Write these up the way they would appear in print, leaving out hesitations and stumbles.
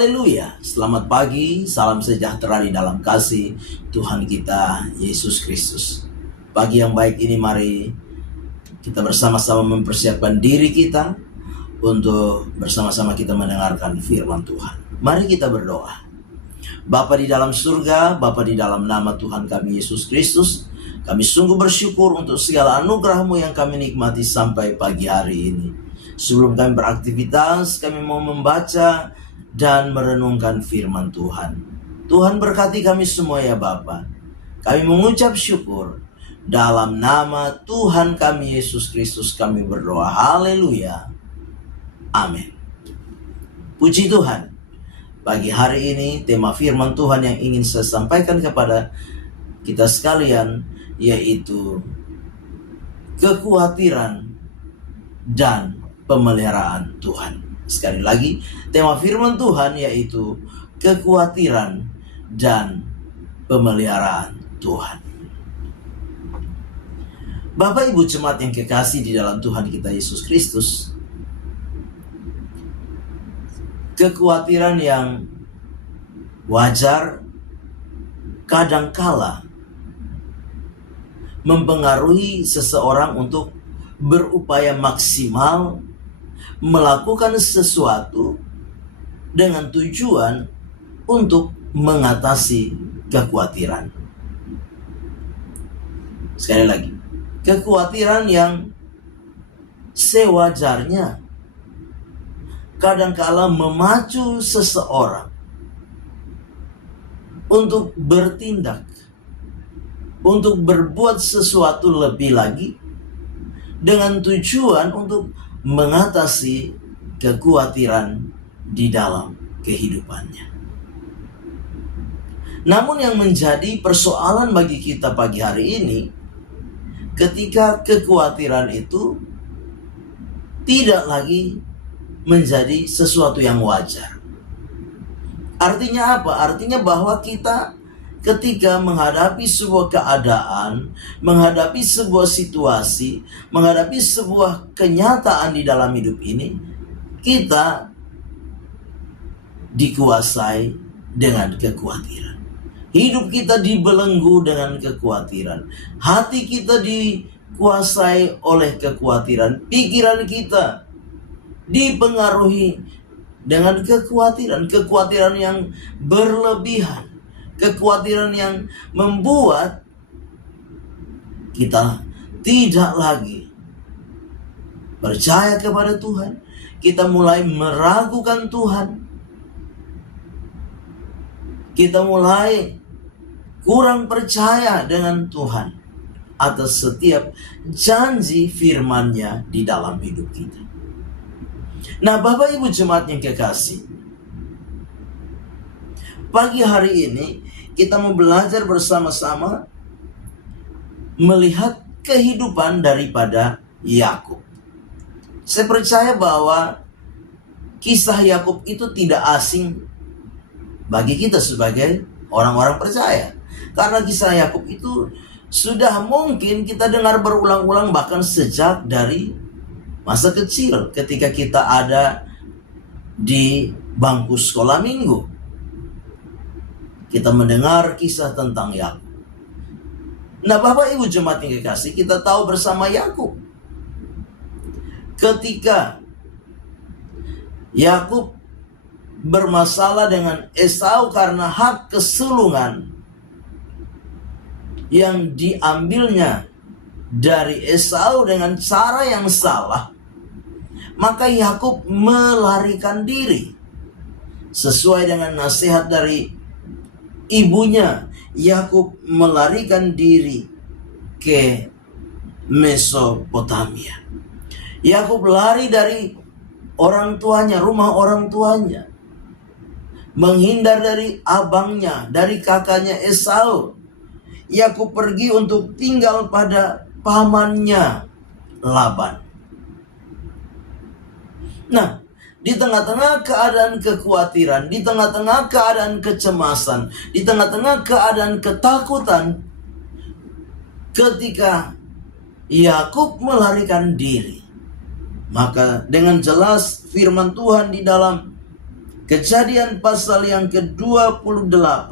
Haleluya, selamat pagi, salam sejahtera di dalam kasih Tuhan kita Yesus Kristus. Pagi yang baik ini mari kita bersama-sama mempersiapkan diri kita untuk bersama-sama kita mendengarkan firman Tuhan. Mari kita berdoa. Bapa di dalam surga, Bapa di dalam nama Tuhan kami Yesus Kristus, kami sungguh bersyukur untuk segala anugerah-Mu yang kami nikmati sampai pagi hari ini. Sebelum kami beraktivitas, kami mau membaca dan merenungkan firman Tuhan. Tuhan berkati kami semua ya Bapa. Kami mengucap syukur. Dalam nama Tuhan kami Yesus Kristus kami berdoa. Haleluya. Amin. Puji Tuhan. Pagi hari ini tema firman Tuhan yang ingin saya sampaikan kepada kita sekalian yaitu kekhawatiran dan pemeliharaan Tuhan. Sekali lagi, tema firman Tuhan yaitu kekhawatiran dan pemeliharaan Tuhan. Bapak Ibu jemaat yang kekasih di dalam Tuhan kita Yesus Kristus, kekhawatiran yang wajar kadangkala mempengaruhi seseorang untuk berupaya maksimal melakukan sesuatu dengan tujuan untuk mengatasi kekhawatiran. Sekali lagi, kekhawatiran yang sewajarnya kadangkala memacu seseorang untuk bertindak, untuk berbuat sesuatu lebih lagi dengan tujuan untuk mengatasi kekhawatiran di dalam kehidupannya. Namun yang menjadi persoalan bagi kita pagi hari ini, ketika kekhawatiran itu tidak lagi menjadi sesuatu yang wajar. Artinya apa? Artinya bahwa kita ketika menghadapi sebuah keadaan, menghadapi sebuah situasi, menghadapi sebuah kenyataan di dalam hidup ini, kita dikuasai dengan kekhawatiran. Hidup kita dibelenggu dengan kekhawatiran. Hati kita dikuasai oleh kekhawatiran. Pikiran kita dipengaruhi dengan kekhawatiran. Kekhawatiran yang berlebihan. Kekhawatiran yang membuat kita tidak lagi percaya kepada Tuhan. Kita mulai meragukan Tuhan. Kita mulai kurang percaya dengan Tuhan atas setiap janji firman-Nya di dalam hidup kita. Nah, Bapak Ibu jemaat yang kekasih, pagi hari ini kita mau belajar bersama-sama melihat kehidupan daripada Yakub. Saya percaya bahwa kisah Yakub itu tidak asing bagi kita sebagai orang-orang percaya. Karena kisah Yakub itu sudah mungkin kita dengar berulang-ulang bahkan sejak dari masa kecil ketika kita ada di bangku sekolah minggu. Kita mendengar kisah tentang Yakub. Nah, Bapak Ibu jemaat yang kekasih, kita tahu bersama Yakub. Ketika Yakub bermasalah dengan Esau karena hak kesulungan yang diambilnya dari Esau dengan cara yang salah, maka Yakub melarikan diri. Sesuai dengan nasihat dari ibunya, Yakub melarikan diri ke Mesopotamia. Yakub lari dari orang tuanya, rumah orang tuanya, menghindar dari abangnya, dari kakaknya Esau. Yakub pergi untuk tinggal pada pamannya Laban. Nah, di tengah-tengah keadaan kekhawatiran, di tengah-tengah keadaan kecemasan, di tengah-tengah keadaan ketakutan, ketika Yakub melarikan diri, maka dengan jelas firman Tuhan di dalam Kejadian pasal yang ke-28.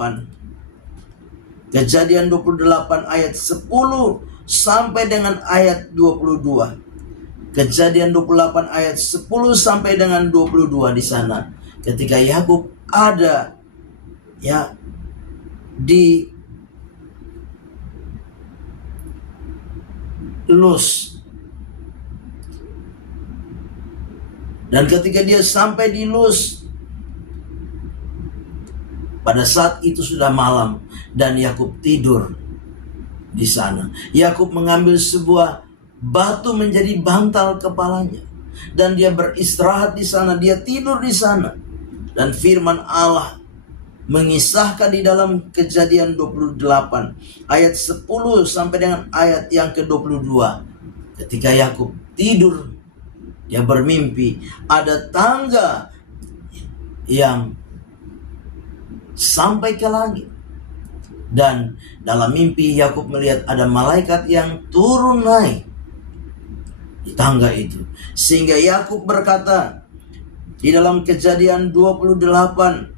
Kejadian 28 ayat 10 sampai dengan ayat 22. Kejadian 28 ayat 10 sampai dengan 22 di sana. Ketika Yakub ada di Luz. Dan ketika dia sampai di Luz, pada saat itu sudah malam dan Yakub tidur di sana. Yakub mengambil sebuah batu menjadi bantal kepalanya dan dia beristirahat di sana, dia tidur di sana. Dan firman Allah mengisahkan di dalam Kejadian 28 ayat 10 sampai dengan ayat yang ke-22. Ketika Yakub tidur, dia bermimpi ada tangga yang sampai ke langit. Dan dalam mimpi Yakub melihat ada malaikat yang turun naik di tangga itu. Sehingga Yakub berkata di dalam Kejadian 28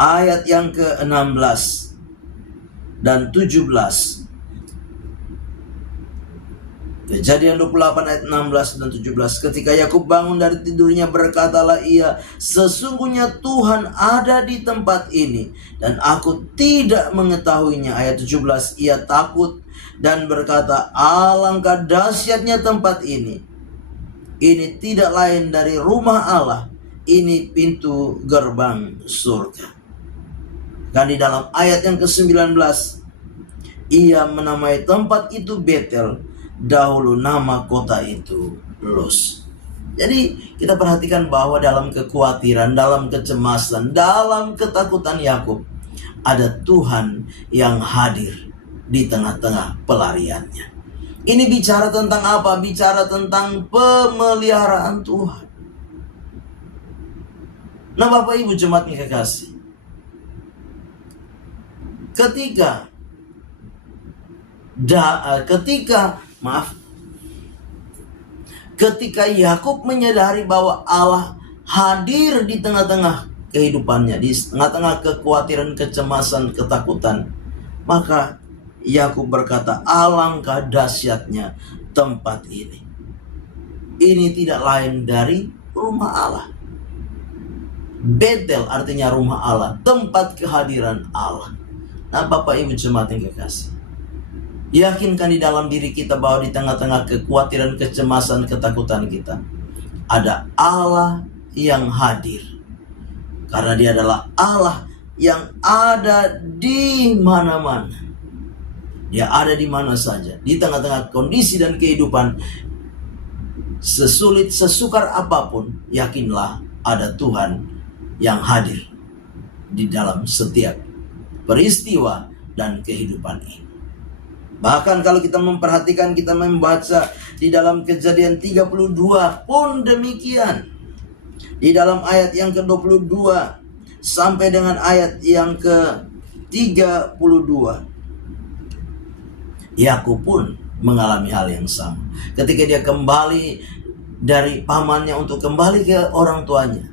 ayat yang ke-16 dan 17. Kejadian 28 ayat 16 dan 17. Ketika Yakub bangun dari tidurnya, berkatalah ia, sesungguhnya Tuhan ada di tempat ini dan aku tidak mengetahuinya. Ayat 17, ia takut dan berkata, alangkah dahsyatnya tempat ini. Ini tidak lain dari rumah Allah. Ini pintu gerbang surga. Dan di dalam ayat yang ke-19, ia menamai tempat itu Betel. Dahulu nama kota itu Luz. Jadi kita perhatikan bahwa dalam kekhawatiran, dalam kecemasan, dalam ketakutan Yakub, ada Tuhan yang hadir di tengah-tengah pelariannya. Ini bicara tentang apa? Bicara tentang pemeliharaan Tuhan. Nah, Bapak Ibu jemaat yang kekasih, ketika Yakub menyadari bahwa Allah hadir di tengah-tengah kehidupannya, di tengah-tengah kekhawatiran, kecemasan, ketakutan, maka Yakub berkata, alangkah dahsyatnya tempat ini. Ini tidak lain dari rumah Allah. Betel artinya rumah Allah, tempat kehadiran Allah. Nah, Bapak Ibu jemaat yang kekasih, yakinkan di dalam diri kita bahwa di tengah-tengah kekhawatiran, kecemasan, ketakutan kita, ada Allah yang hadir. Karena Dia adalah Allah yang ada di mana-mana. Dia ada di mana saja. Di tengah-tengah kondisi dan kehidupan, sesulit, sesukar apapun, yakinlah ada Tuhan yang hadir di dalam setiap peristiwa dan kehidupan ini. Bahkan kalau kita memperhatikan, kita membaca di dalam Kejadian 32 pun demikian. Di dalam ayat yang ke-22 sampai dengan ayat yang ke-32, Yakub pun mengalami hal yang sama. Ketika dia kembali dari pamannya untuk kembali ke orang tuanya,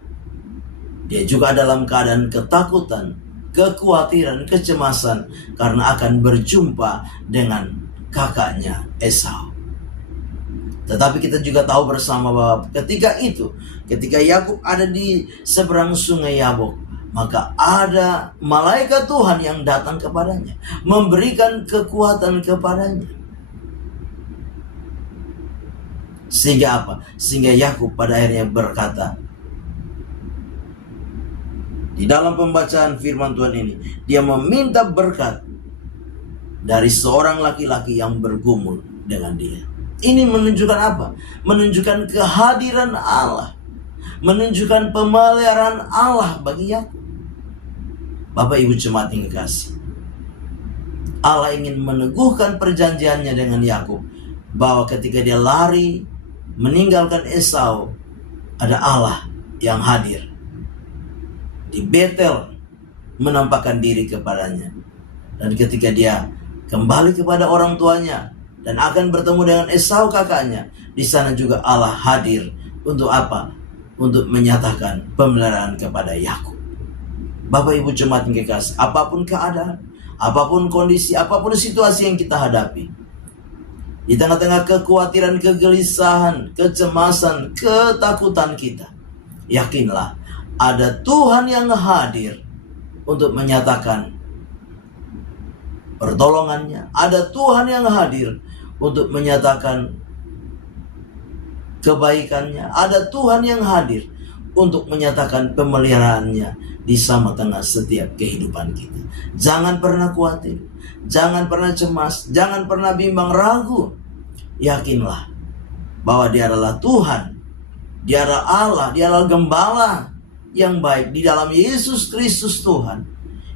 dia juga dalam keadaan ketakutan, kekhawatiran, kecemasan karena akan berjumpa dengan kakaknya Esau. Tetapi kita juga tahu bersama bahwa ketika Yakub ada di seberang sungai Yabok, maka ada malaikat Tuhan yang datang kepadanya, memberikan kekuatan kepadanya. Sehingga apa? Sehingga Yakub pada akhirnya berkata, di dalam pembacaan firman Tuhan ini, dia meminta berkat dari seorang laki-laki yang bergumul dengan dia. Ini menunjukkan apa? Menunjukkan kehadiran Allah, menunjukkan pemeliharaan Allah bagi Yakub. Bapak Ibu jemaat yang kekasih, Allah ingin meneguhkan perjanjiannya dengan Yakub, bahwa ketika dia lari meninggalkan Esau, ada Allah yang hadir di Betel, menampakkan diri kepadanya. Dan ketika dia kembali kepada orang tuanya dan akan bertemu dengan Esau kakaknya, di sana juga Allah hadir untuk apa? untuk menyatakan pemeliharaan kepada Yakub. Bapak Ibu jemaat yang kekasih, apapun keadaan, apapun kondisi, apapun situasi yang kita hadapi, di tengah-tengah kekhawatiran, kegelisahan, kecemasan, ketakutan kita, yakinlah ada Tuhan yang hadir untuk menyatakan pertolongannya. Ada Tuhan yang hadir untuk menyatakan kebaikannya. Ada Tuhan yang hadir untuk menyatakan pemeliharaannya di tengah setiap kehidupan kita. Jangan pernah khawatir, jangan pernah cemas, jangan pernah bimbang ragu. Yakinlah bahwa Dia adalah Tuhan, Dia adalah Allah, Dia adalah Gembala yang baik di dalam Yesus Kristus Tuhan,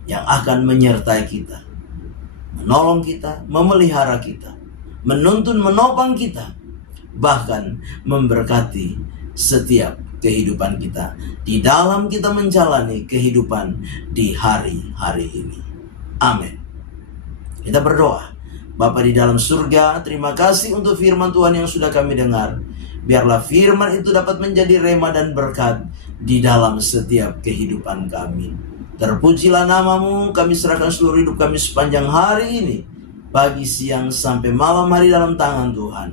yang akan menyertai kita, menolong kita, memelihara kita, menuntun, menopang kita, bahkan memberkati setiap kehidupan kita di dalam kita menjalani kehidupan di hari-hari ini. Amin. Kita berdoa. Bapa di dalam surga, terima kasih untuk firman Tuhan yang sudah kami dengar. Biarlah firman itu dapat menjadi rema dan berkat di dalam setiap kehidupan kami. Terpujilah nama-Mu, kami serahkan seluruh hidup kami sepanjang hari ini, pagi, siang, sampai malam hari dalam tangan Tuhan.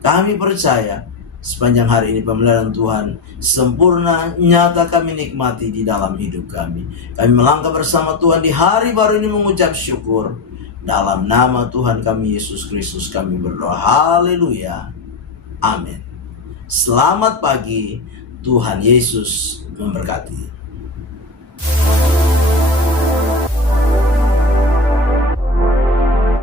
Kami percaya sepanjang hari ini pemeliharaan Tuhan sempurna, nyata kami nikmati di dalam hidup kami. Kami melangkah bersama Tuhan di hari baru ini mengucap syukur. Dalam nama Tuhan kami Yesus Kristus kami berdoa. Haleluya. Amin. Selamat pagi. Tuhan Yesus memberkati.